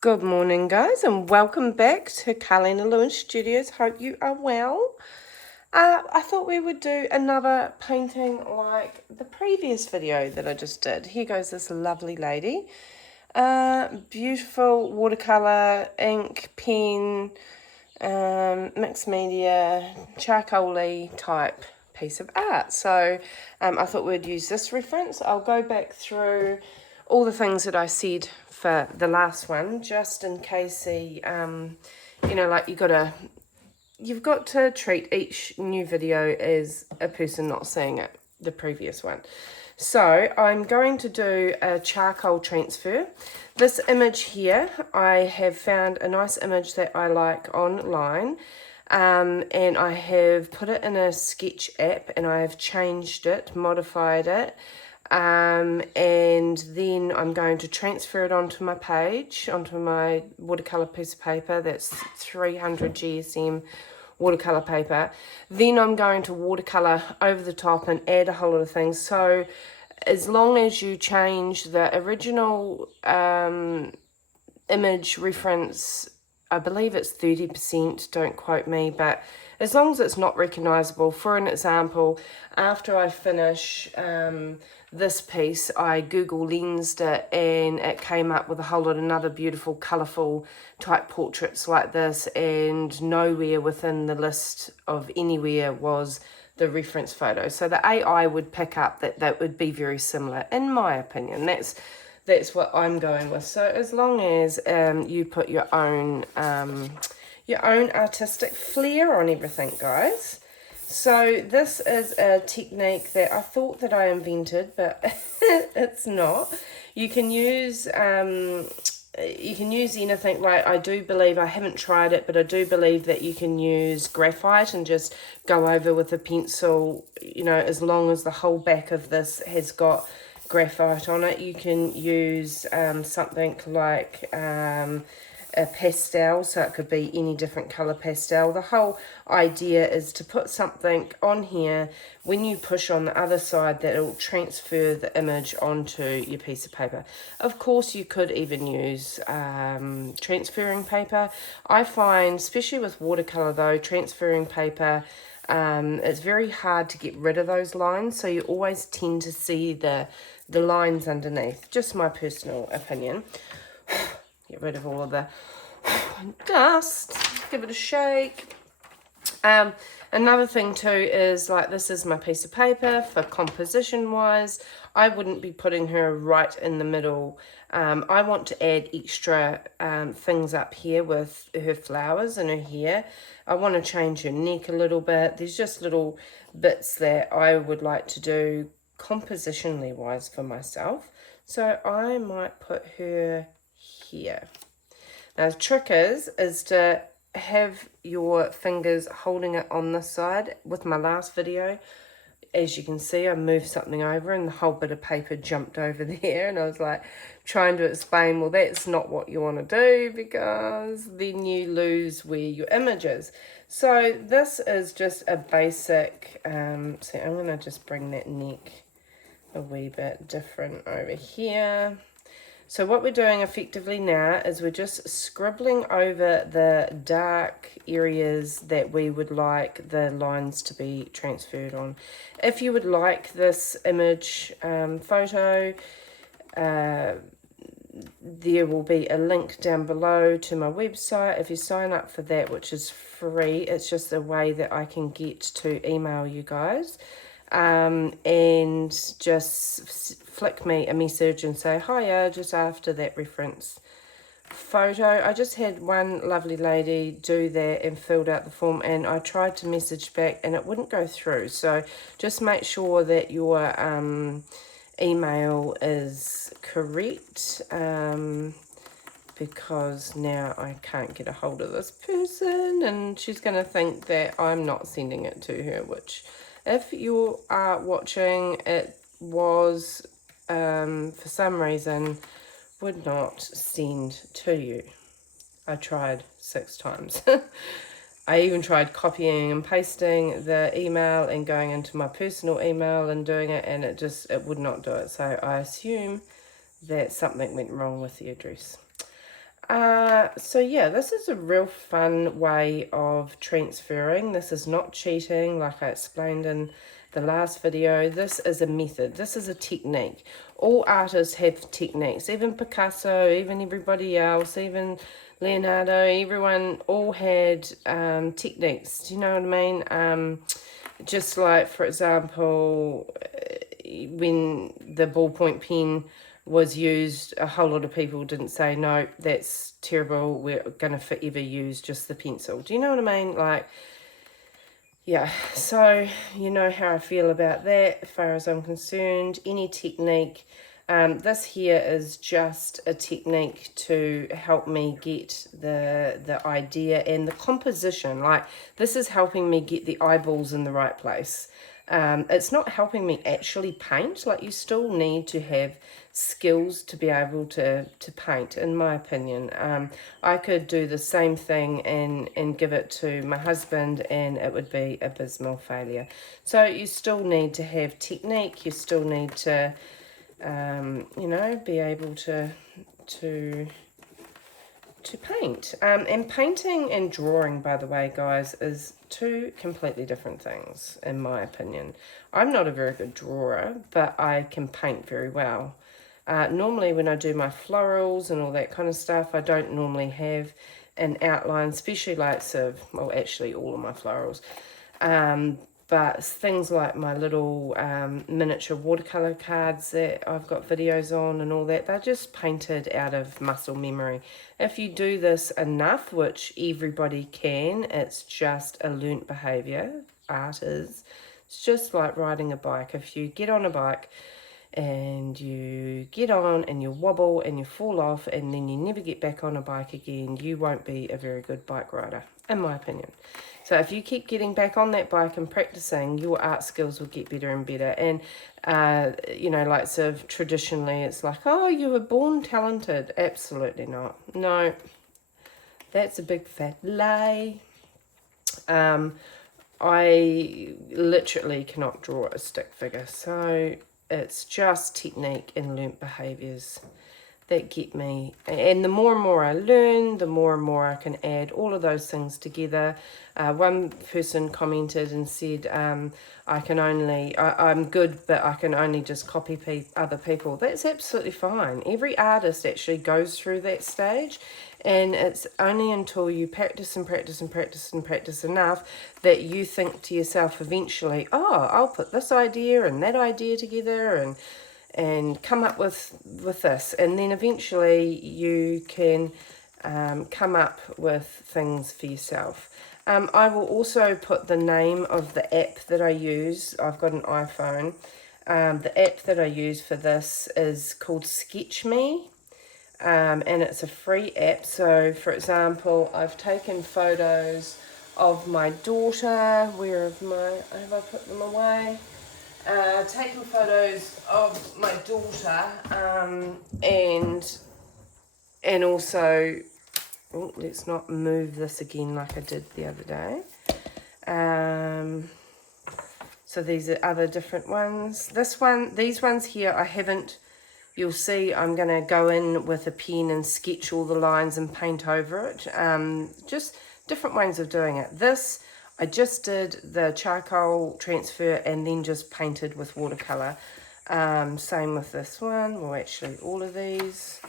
Good morning, guys, and welcome back to Carlina Lewin Studios. Hope you are well. I thought we would do another painting like the previous video that I just did. Here goes this lovely lady. Beautiful watercolor, ink, pen, mixed media, charcoal-y type piece of art. So I thought we'd use this reference. I'll go back through all the things that I said for the last one, just in case like you've got to treat each new video as a person not seeing it, the previous one. So I'm going to do a charcoal transfer. This image here, I have found a nice image that I like online. And I have put it in a sketch app and I have changed it, modified it. And then I'm going to transfer it onto my page, onto my watercolor piece of paper. That's 300 GSM watercolor paper. Then I'm going to watercolor over the top and add a whole lot of things. So as long as you change the original image reference, I believe it's 30%, don't quote me, but as long as it's not recognizable. For an example, after I finish this piece, I Google lensed it and it came up with a whole lot of other beautiful, colourful type portraits like this, and nowhere within the list of anywhere was the reference photo. So the AI would pick up that would be very similar, in my opinion. That's what I'm going with. So as long as you put your own artistic flair on everything, guys. So this is a technique that I thought that I invented, but it's not. You can use anything. Like, I do believe, I haven't tried it, but I do believe that you can use graphite and just go over with a pencil, as long as the whole back of this has got graphite on it. You can use something like a pastel, so it could be any different color pastel. The whole idea is to put something on here, when you push on the other side, that it will transfer the image onto your piece of paper. Of course, you could even use transferring paper. I find, especially with watercolor though, transferring paper, it's very hard to get rid of those lines, so you always tend to see the lines underneath. Just my personal opinion. Get rid of all of the dust, give it a shake. Another thing too is, like, this is my piece of paper. For composition wise, I wouldn't be putting her right in the middle. I want to add extra things up here with her flowers and her hair. I want to change her neck a little bit. There's just little bits that I would like to do compositionally wise for myself. So I might put her here. Now the trick is to have your fingers holding it on this side. With my last video, as you can see, I moved something over and the whole bit of paper jumped over there, and I was like trying to explain, well, that's not what you want to do, because then you lose where your image is. So this is just a basic, so I'm going to just bring that neck a wee bit different over here. So what we're doing effectively now is we're just scribbling over the dark areas that we would like the lines to be transferred on. If you would like this image photo, there will be a link down below to my website. If you sign up for that, which is free, it's just a way that I can get to email you guys. And just flick me a message and say, hiya, just after that reference photo. I just had one lovely lady do that and filled out the form, and I tried to message back and it wouldn't go through. So just make sure that your email is correct, because now I can't get a hold of this person and she's going to think that I'm not sending it to her, which, if you are watching, it was, for some reason, would not send to you. I tried 6 times. I even tried copying and pasting the email and going into my personal email and doing it, and it would not do it. So I assume that something went wrong with the address. So yeah, this is a real fun way of transferring. This is not cheating, like I explained in the last video. This is a method. This is a technique. All artists have techniques. Even Picasso, even everybody else, even Leonardo, everyone all had techniques. Do you know what I mean? Just like, for example, when the ballpoint pen was used, a whole lot of people didn't say, no, that's terrible, we're going to forever use just the pencil. Do you know what I mean? Like, yeah, so you know how I feel about that as far as I'm concerned. Any technique, this here is just a technique to help me get the idea and the composition. Like, this is helping me get the eyeballs in the right place. It's not helping me actually paint. Like, you still need to have skills to be able to paint, in my opinion. I could do the same thing and give it to my husband and it would be abysmal failure. So you still need to have technique. You still need to you know, be able to paint. And painting and drawing, by the way, guys, is two completely different things, in my opinion. I'm not a very good drawer, but I can paint very well. Normally when I do my florals and all that kind of stuff, I don't normally have an outline, especially like, so, well, actually all of my florals. But things like my little miniature watercolor cards that I've got videos on and all that, they're just painted out of muscle memory. If you do this enough, which everybody can, it's just a learnt behavior. Art is. It's just like riding a bike. If you get on a bike and you get on and you wobble and you fall off and then you never get back on a bike again, you won't be a very good bike rider, in my opinion. So if you keep getting back on that bike and practicing, your art skills will get better and better. And, you know, like, sort of traditionally, it's like, oh, you were born talented. Absolutely not. No, that's a big fat lie. I literally cannot draw a stick figure. So it's just technique and learnt behaviours that get me. And the more I learn, the more I can add all of those things together. One person commented and said, I'm good, but I can only just copy other people. That's absolutely fine. Every artist actually goes through that stage. And it's only until you practice and practice and practice and practice enough that you think to yourself eventually, oh, I'll put this idea and that idea together and come up with this. And then eventually you can come up with things for yourself. I will also put the name of the app that I use. I've got an iPhone. The app that I use for this is called SketchMe. And it's a free app. So, for example, I've taken photos of my daughter. Where have I put them away? Taken photos of my daughter, and also, oh, let's not move this again like I did the other day. So these are other different ones. These ones here, I haven't. You'll see I'm going to go in with a pen and sketch all the lines and paint over it. Just different ways of doing it. This, I just did the charcoal transfer and then just painted with watercolour. Same with this one, well, actually all of these.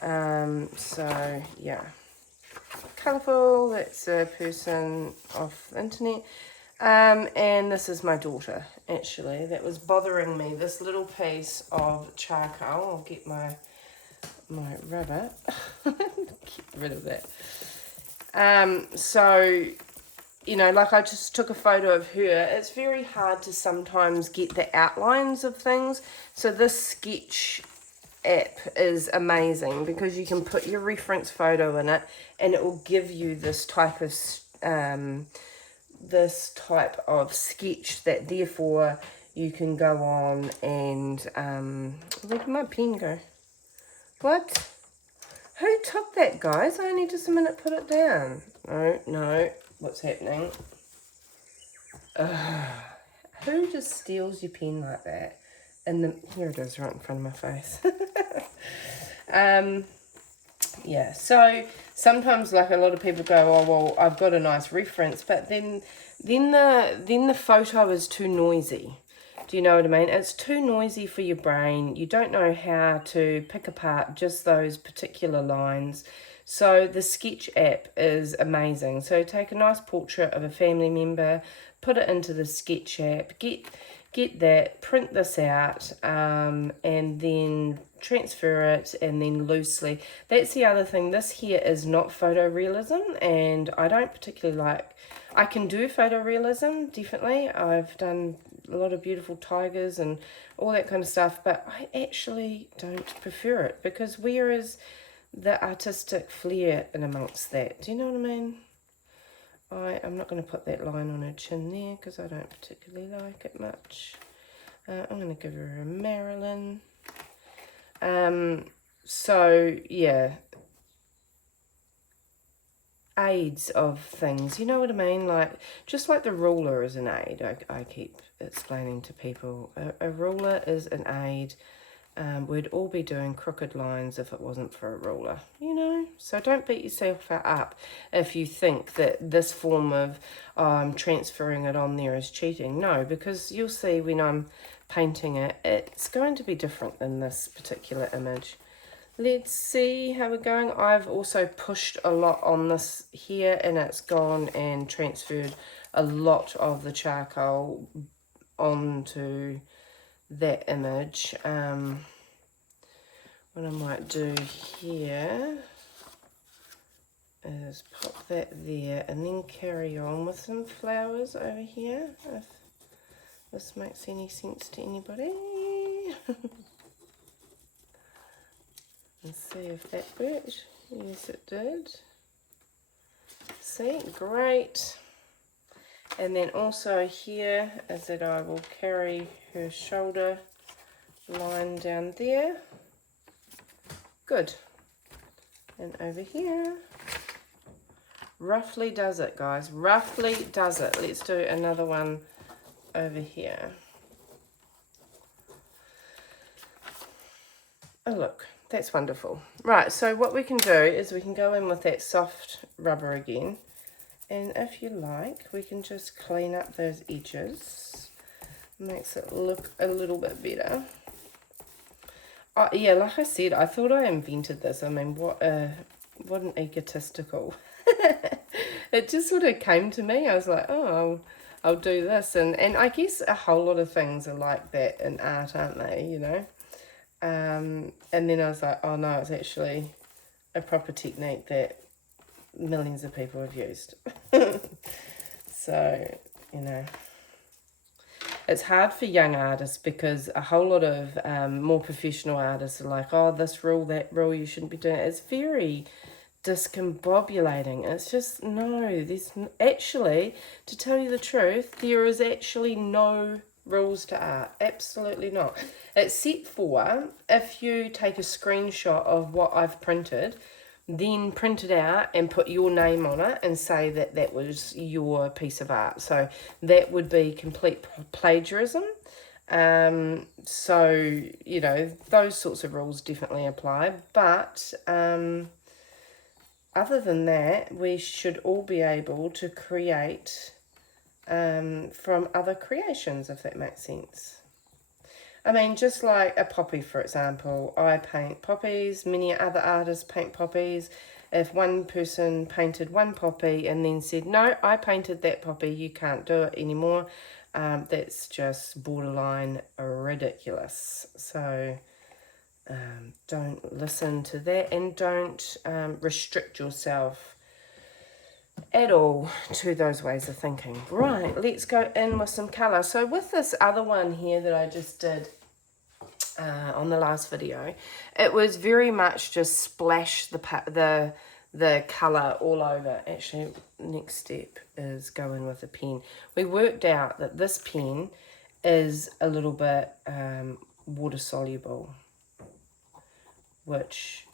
So, yeah. Colourful, that's a person off the internet. And this is my daughter, actually, that was bothering me. This little piece of charcoal. I'll get my rubber. Get rid of that. So, you know, like, I just took a photo of her. It's very hard to sometimes get the outlines of things. So this sketch app is amazing because you can put your reference photo in it and it will give you this type of sketch that therefore you can go on and where did my pen go? What? Who took that, guys? I only just a minute put it down. No, what's happening? Who just steals your pen like that? And here it is, right in front of my face. Yeah, so sometimes like a lot of people go, oh well, I've got a nice reference, but then the photo is too noisy. Do you know what I mean? It's too noisy for your brain. You don't know how to pick apart just those particular lines. So the Sketch app is amazing. So take a nice portrait of a family member, put it into the Sketch app, get that, print this out, and then transfer it, and then loosely. That's the other thing. This here is not photorealism, and I don't particularly like. I can do photorealism, definitely. I've done a lot of beautiful tigers and all that kind of stuff, but I actually don't prefer it, because where is the artistic flair in amongst that? Do you know what I mean? I'm not going to put that line on her chin there because I don't particularly like it much. I'm going to give her a Marilyn. So, yeah. Aids of things, you know what I mean? Like, just like the ruler is an aid, I keep explaining to people. A ruler is an aid. We'd all be doing crooked lines if it wasn't for a ruler, you know? So don't beat yourself up if you think that this form of transferring it on there is cheating. No, because you'll see when I'm painting it, it's going to be different than this particular image. Let's see how we're going. I've also pushed a lot on this here, and it's gone and transferred a lot of the charcoal onto that image. What I might do here is pop that there and then carry on with some flowers over here, if this makes any sense to anybody. Let's see if that worked. Yes, it did. See, great. And then also here is that I will carry her shoulder line down there. Good. And over here. Roughly does it, guys. Roughly does it. Let's do another one over here. Oh, look. That's wonderful. Right, so what we can do is we can go in with that soft rubber again. And if you like, we can just clean up those edges. Makes it look a little bit better. Oh, yeah, like I said, I thought I invented this. I mean, what an egotistical. It just sort of came to me. I was like, oh, I'll do this. And I guess a whole lot of things are like that in art, aren't they, you know? And then I was like, oh no, it's actually a proper technique that millions of people have used. So, you know, it's hard for young artists because a whole lot of more professional artists are like, oh, this rule, that rule, you shouldn't be doing it. It's very discombobulating. It's just, no, there's actually, to tell you the truth, there is actually no rules to art. Absolutely not. Except for if you take a screenshot of what I've printed, then print it out and put your name on it and say that that was your piece of art. So that would be complete plagiarism. So, you know, those sorts of rules definitely apply. But other than that, we should all be able to create from other creations, if that makes sense. I mean, just like a poppy, for example. I paint poppies, many other artists paint poppies. If one person painted one poppy and then said, no, I painted that poppy, you can't do it anymore, that's just borderline ridiculous. So don't listen to that, and don't restrict yourself at all to those ways of thinking. Right, let's go in with some colour. So with this other one here that I just did on the last video, it was very much just splash the colour all over. Actually, next step is go in with a pen. We worked out that this pen is a little bit water soluble, which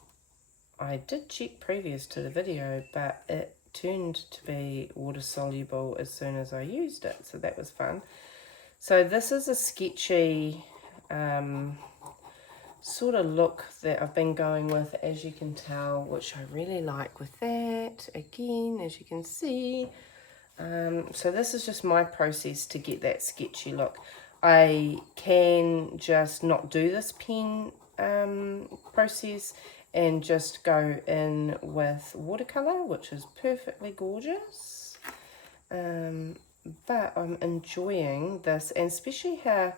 I did check previous to the video, but it turned to be water soluble as soon as I used it, so that was fun. So this is a sketchy sort of look that I've been going with, as you can tell, which I really like with that, again, as you can see. So this is just my process to get that sketchy look. I can just not do this pen process and just go in with watercolor, which is perfectly gorgeous. But I'm enjoying this, and especially how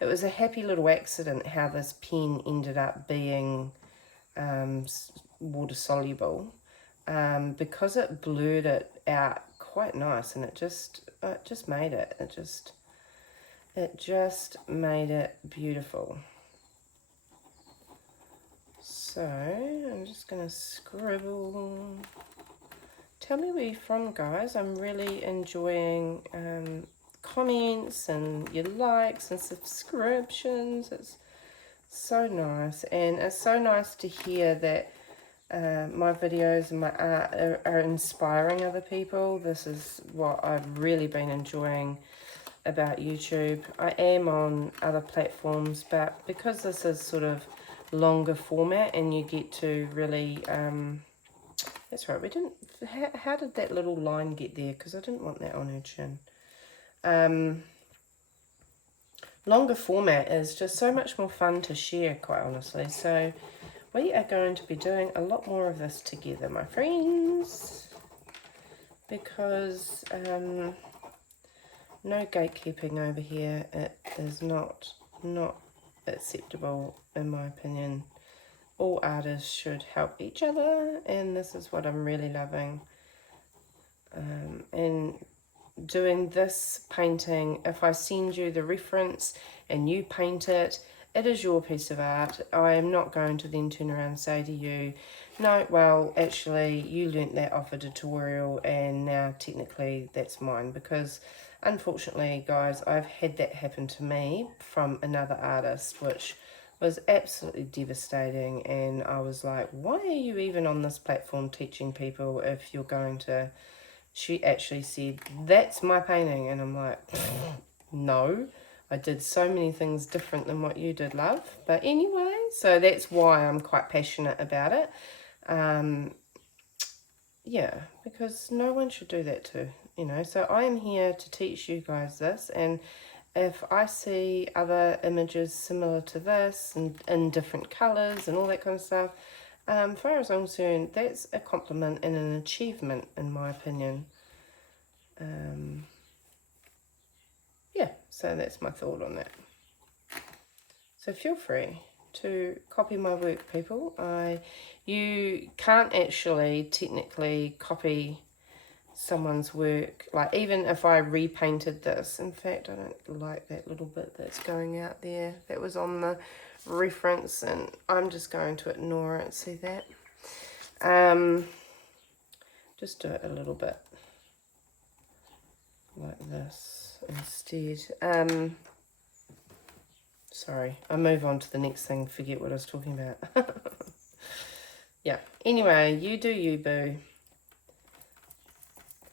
it was a happy little accident how this pen ended up being water soluble, because it blurred it out quite nice, and it just made it. It just made it beautiful. So I'm just gonna scribble. Tell me where you're from, guys. I'm really enjoying comments and your likes and subscriptions. It's so nice, and it's so nice to hear that my videos and my art are inspiring other people. This is what I've really been enjoying about YouTube. I am on other platforms, but because this is sort of longer format and you get to really that's right, we didn't, how did that little line get there? Because I didn't want that on her chin. Longer format is just so much more fun to share, quite honestly. So we are going to be doing a lot more of this together, my friends, because no gatekeeping over here. It is not acceptable, in my opinion. All artists should help each other, and this is what I'm really loving. And doing this painting, if I send you the reference and you paint it, it is your piece of art. I am not going to then turn around and say to you, no, well, actually, you learnt that off a tutorial and now technically that's mine. Because unfortunately, guys, I've had that happen to me from another artist, which was absolutely devastating. And I was like, why are you even on this platform teaching people if you're going to... She actually said, that's my painting. And I'm like, no, I did so many things different than what you did, love. But anyway, so that's why I'm quite passionate about it. Yeah, because no one should do that too, you know. So I am here to teach you guys this, and if I see other images similar to this and in different colours and all that kind of stuff, as far as I'm concerned, that's a compliment and an achievement, in my opinion. Yeah, so that's my thought on that. So feel free to copy my work, people. You can't actually technically copy someone's work, like even if I repainted this. In fact, I don't like that little bit that's going out there that was on the reference, and I'm just going to ignore it. See that? Just do it a little bit like this instead. Sorry, I move on to the next thing, forget what I was talking about. Yeah, anyway, you do you, boo.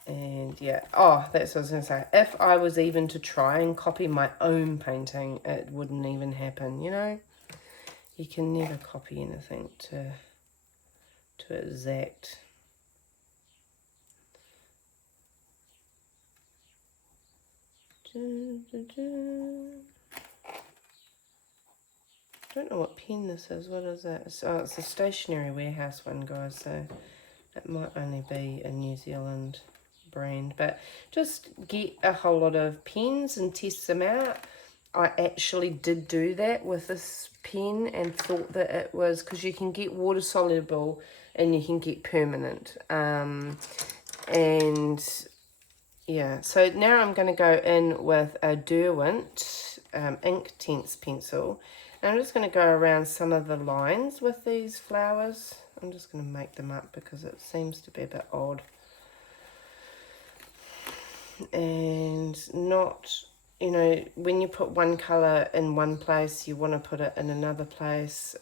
And yeah, oh, that's what I was going to say. If I was even to try and copy my own painting, it wouldn't even happen, you know? You can never copy anything to exact. I don't know what pen this is. What is it? Oh, it's a Stationery Warehouse one, guys, so it might only be a New Zealand brand, but just get a whole lot of pens and test them out. I actually did do that with this pen and thought that it was, because you can get water soluble and you can get permanent, and yeah, so now I'm going to go in with a Derwent Inktense pencil, and I'm just going to go around some of the lines with these flowers. I'm just going to make them up because it seems to be a bit odd. And not, you know, when you put one colour in one place, you want to put it in another place.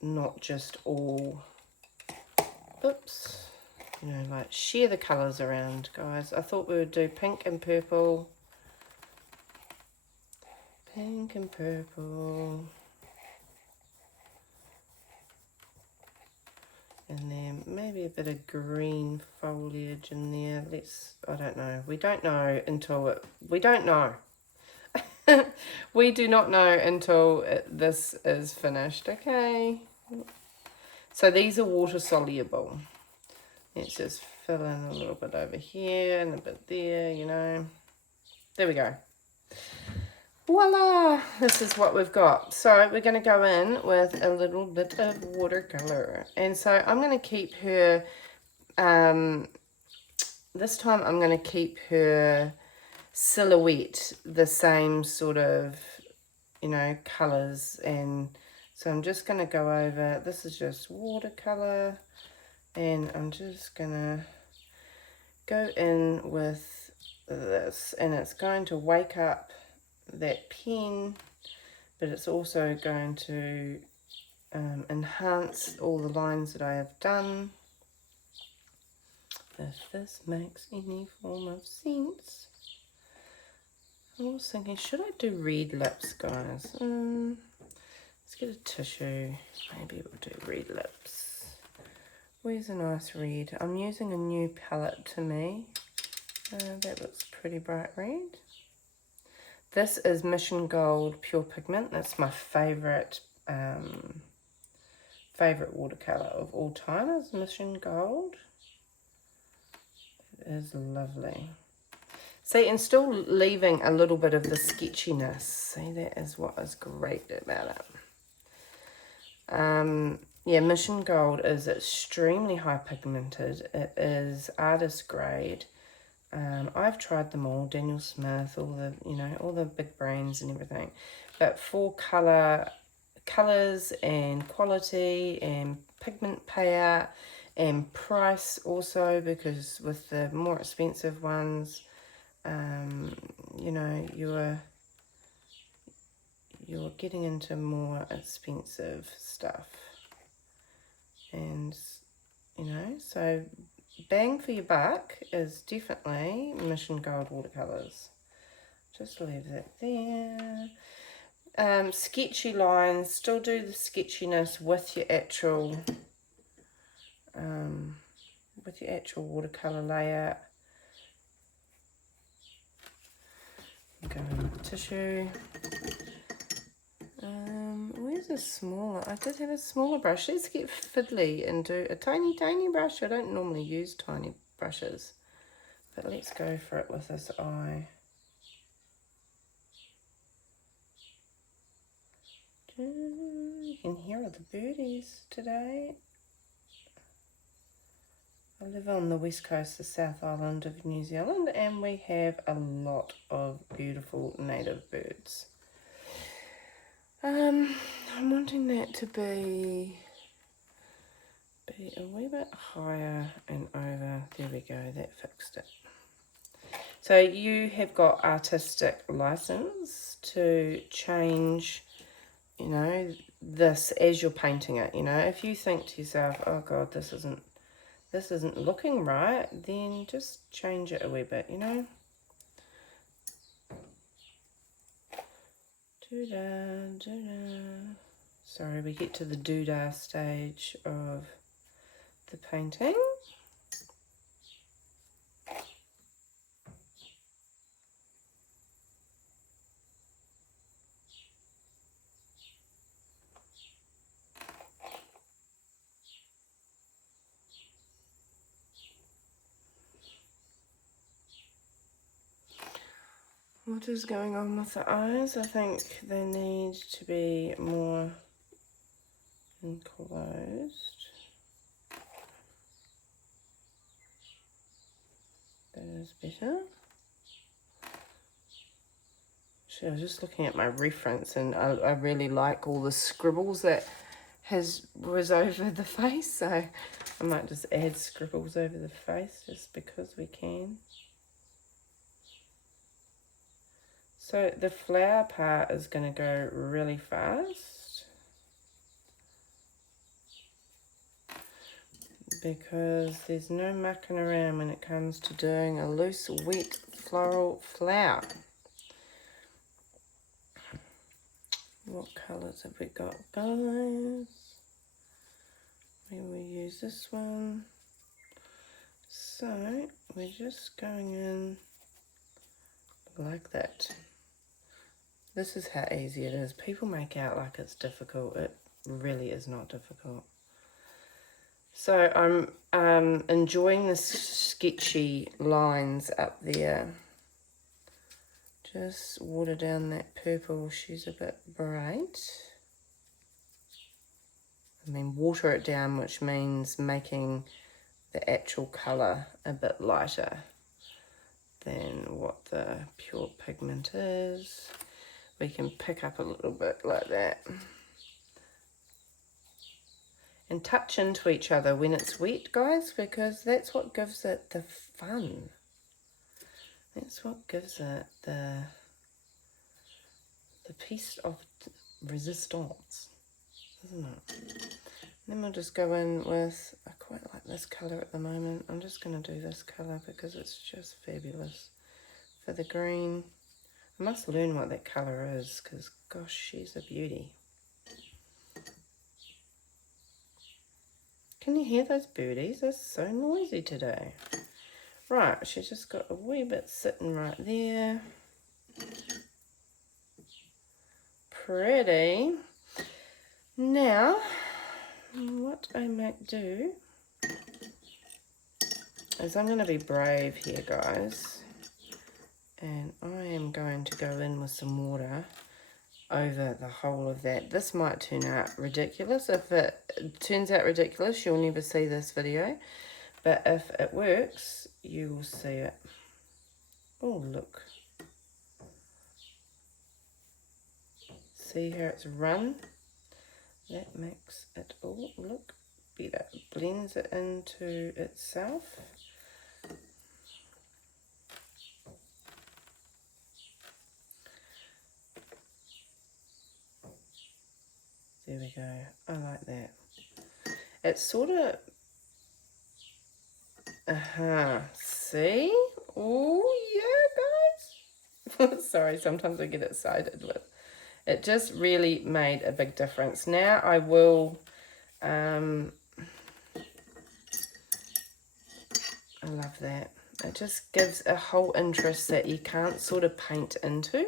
Not just all, oops, you know, like share the colours around, guys. I thought we would do pink and purple. Pink and purple. And then maybe a bit of green foliage in there. I don't know. We don't know until we don't know. We do not know until this is finished, okay? So these are water soluble. Let's just fill in a little bit over here and a bit there, you know. There we go. Voila! This is what we've got. So we're going to go in with a little bit of watercolor. And so I'm going to keep her, this time I'm going to keep her silhouette the same sort of, you know, colours. And so I'm just going to go over, this is just watercolor. And I'm just going to go in with this. And it's going to wake up that pen, but it's also going to enhance all the lines that I have done, if this makes any form of sense. I was thinking, should I do red lips, guys? Let's get a tissue. Maybe we'll do red lips. Where's a nice red? I'm using a new palette to me. That looks pretty bright red. This is Mission Gold Pure Pigment. That's my favourite watercolour of all time is Mission Gold. It is lovely. See, and still leaving a little bit of the sketchiness. See, that is what is great about it. Yeah, Mission Gold is extremely high pigmented. It is artist grade. I've tried them all, Daniel Smith, all the, you know, all the big brands and everything. But for colours and quality and pigment payout and price also, because with the more expensive ones, you know, you're getting into more expensive stuff. And, you know, so bang for your buck is definitely Mission Gold watercolours. Just leave that there. Sketchy lines, still do the sketchiness with your actual watercolour layout. Go in the tissue. Where's a smaller? I did have a smaller brush. Let's get fiddly and do a tiny brush. I don't normally use tiny brushes, but let's go for it with this eye. You can hear all the birdies today. I live on the west coast, the South Island of New Zealand, and we have a lot of beautiful native birds. I'm wanting that to be a wee bit higher and over. There we go, that fixed it. So you have got artistic license to change, you know, this as you're painting it. You know, if you think to yourself, oh God, this isn't looking right, then just change it a wee bit, you know. Doodah, doodah. Sorry, we get to the doodah stage of the painting. What is going on with the eyes? I think they need to be more enclosed. That is better. Actually, I was just looking at my reference, and I really like all the scribbles that was over the face, so I might just add scribbles over the face just because we can. So the flower part is going to go really fast because there's no mucking around when it comes to doing a loose, wet floral flower. What colours have we got, guys? We will use this one. So we're just going in like that. This is how easy it is. People make out like it's difficult. It really is not difficult. So I'm enjoying the sketchy lines up there. Just water down that purple. She's a bit bright. I mean, water it down, which means making the actual colour a bit lighter than what the pure pigment is. We can pick up a little bit like that. And touch into each other when it's wet, guys, because that's what gives it the fun. That's what gives it the piece of resistance, isn't it? Then we'll just go in with, I quite like this colour at the moment. I'm just going to do this colour because it's just fabulous. For the green, I must learn what that colour is because, gosh, she's a beauty. Can you hear those birdies? They're so noisy today. Right, she's just got a wee bit sitting right there. Pretty. Now, what I might do is I'm going to be brave here, guys. And I am going to go in with some water over the whole of that. This might turn out ridiculous. If it turns out ridiculous, you'll never see this video. But if it works, you will see it. Oh, look. See how it's run? That makes it all look better. Blends it into itself. There we go. I like that. It's sort of... See? Oh, yeah, guys. Sorry, sometimes I get excited with. It just really made a big difference. Now I will... I love that. It just gives a whole interest that you can't sort of paint into.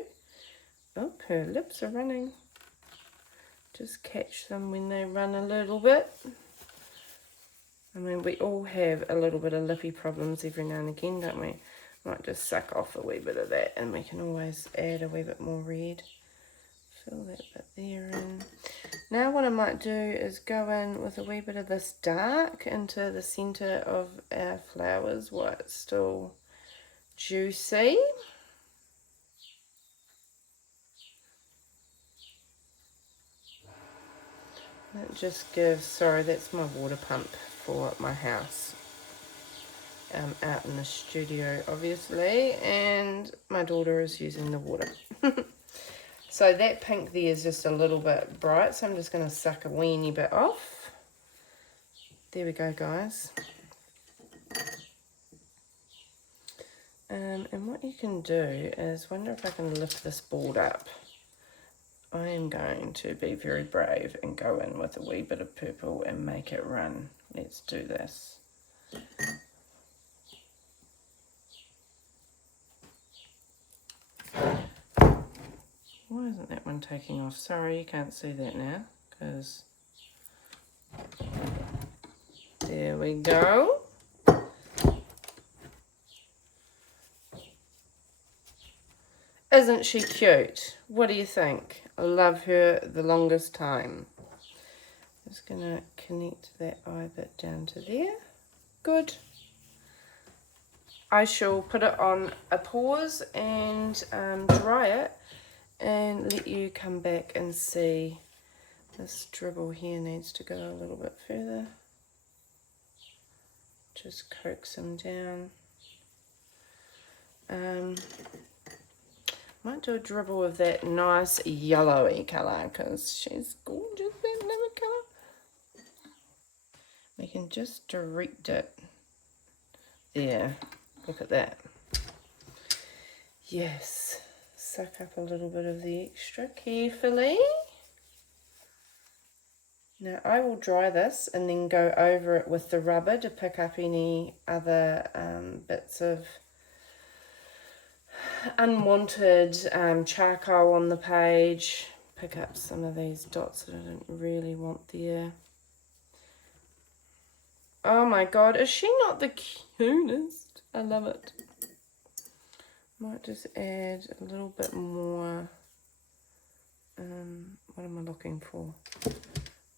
Oh, her lips are running. Just catch them when they run a little bit. I mean, we all have a little bit of lippy problems every now and again, don't we? Might just suck off a wee bit of that and we can always add a wee bit more red. Fill that bit there in. Now what I might do is go in with a wee bit of this dark into the centre of our flowers while it's still juicy. That just gives, sorry, that's my water pump for my house. Out in the studio, obviously, and my daughter is using the water. So that pink there is just a little bit bright, so I'm just going to suck a weeny bit off. There we go, guys. And what you can do is, wonder if I can lift this board up. I am going to be very brave and go in with a wee bit of purple and make it run. Let's do this. Why isn't that one taking off? Sorry, you can't see that now, because there we go. Isn't she cute? What do you think? I love her the longest time. Just going to connect that eye bit down to there. Good. I shall put it on a pause and dry it and let you come back and see. This dribble here needs to go a little bit further. Just coax him down. Might do a dribble of that nice yellowy colour because she's gorgeous, that little colour. We can just direct it. There, look at that. Yes, suck up a little bit of the extra carefully. Now I will dry this and then go over it with the rubber to pick up any other bits of unwanted charcoal on the page. Pick up some of these dots that I didn't really want there. Oh my god, is she not the cutest? I love it. Might just add a little bit more. What am I looking for?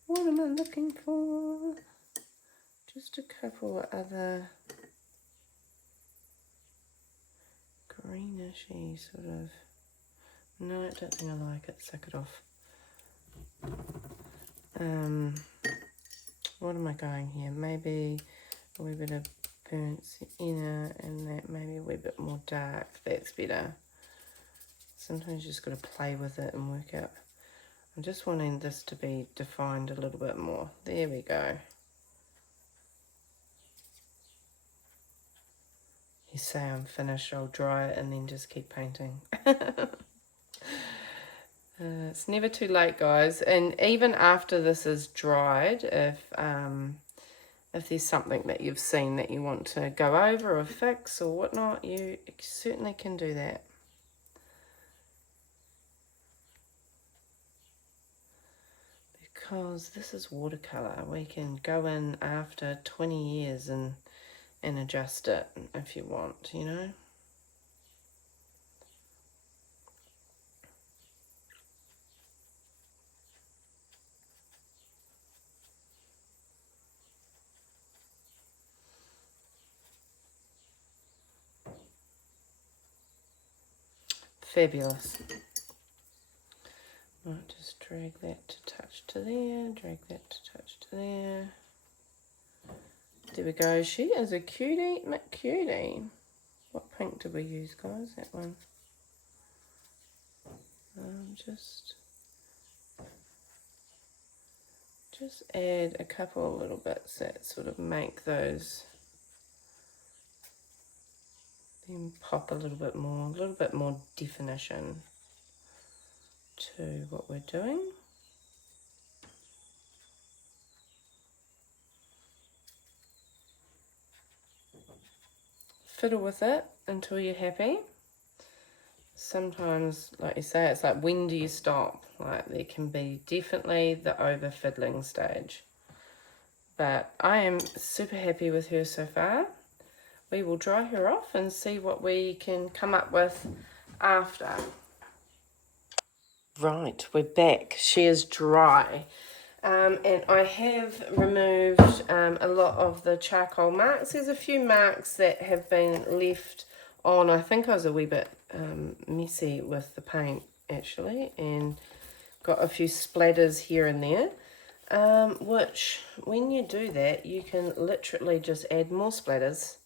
What am I looking for? Just a couple of other grenishy sort of. No, I don't think I like it. Suck it off. What am I going here? Maybe a wee bit of burnt sienna and that maybe a wee bit more dark. That's better. Sometimes you just got to play with it and work out. I'm just wanting this to be defined a little bit more. There we go. You say I'm finished, I'll dry it and then just keep painting. It's never too late, guys. And even after this is dried, if there's something that you've seen that you want to go over or fix or whatnot, you certainly can do that. Because this is watercolour. We can go in after 20 years and adjust it if you want, you know. Fabulous. Might just drag that to touch to there, drag that to touch to there. There we go. She is a cutie McCutie. What pink did we use, guys? That one. Just add a couple of little bits that sort of make those then pop a little bit more definition to what we're doing. Fiddle with it until you're happy. Sometimes, like you say, it's like, when do you stop? Like, there can be definitely the over fiddling stage. But I am super happy with her so far. We will dry her off and see what we can come up with after. Right, we're back. She is dry. And I have removed a lot of the charcoal marks. There's a few marks that have been left on. I think I was a wee bit messy with the paint, actually, and got a few splatters here and there, which, when you do that, you can literally just add more splatters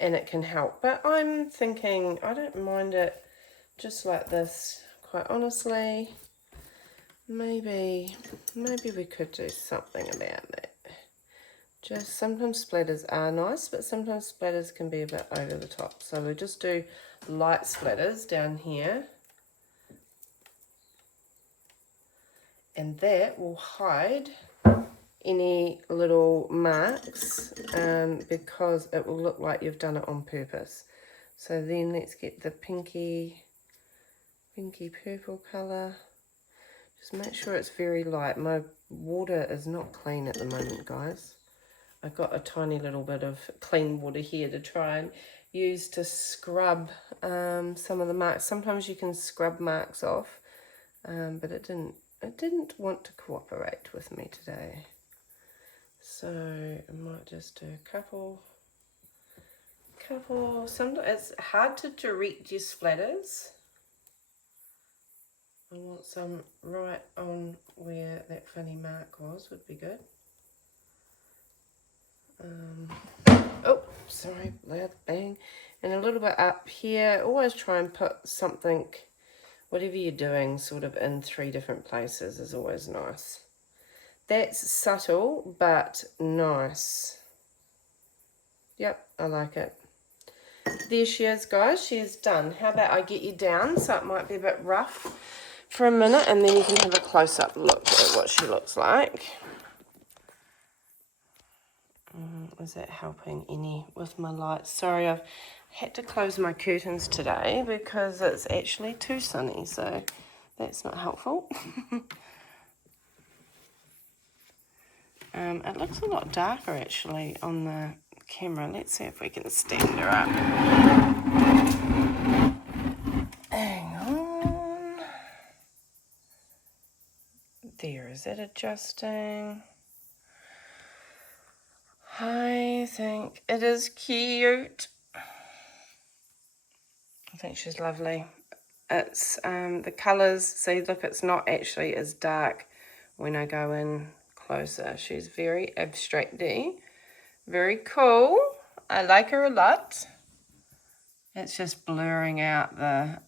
and it can help. But I'm thinking I don't mind it just like this, quite honestly. Maybe we could do something about that. Just sometimes splatters are nice, but sometimes splatters can be a bit over the top. So we'll just do light splatters down here. And that will hide any little marks because it will look like you've done it on purpose. So then let's get the pinky purple colour. Just make sure it's very light. My water is not clean at the moment, guys. I've got a tiny little bit of clean water here to try and use to scrub some of the marks. Sometimes you can scrub marks off, but it didn't want to cooperate with me today. So I might just do a couple. Sometimes it's hard to direct your splatters. I want some right on where that funny mark was, would be good. Oh, sorry, loud bang. And a little bit up here. Always try and put something, whatever you're doing, sort of in 3 different places is always nice. That's subtle, but nice. Yep, I like it. There she is, guys. She is done. How about I get you down so it might be a bit rough for a minute, and then you can have a close-up look at what she looks like. is that helping any with my lights? Sorry, I've had to close my curtains today because it's actually too sunny, so that's not helpful. It looks a lot darker actually on the camera. Let's see if we can stand her up. Hang on. There, is that adjusting? I think it is cute. I think she's lovely. It's the colours, see, look, it's not actually as dark when I go in closer. She's very abstracty, very cool. I like her a lot. It's just blurring out the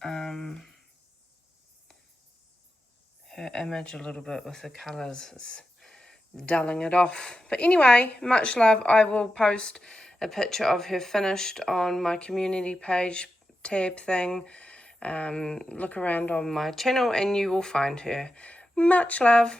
her image a little bit with the colours. It's dulling it off. But anyway, much love. I will post a picture of her finished on my community page tab thing. Look around on my channel and you will find her. Much love.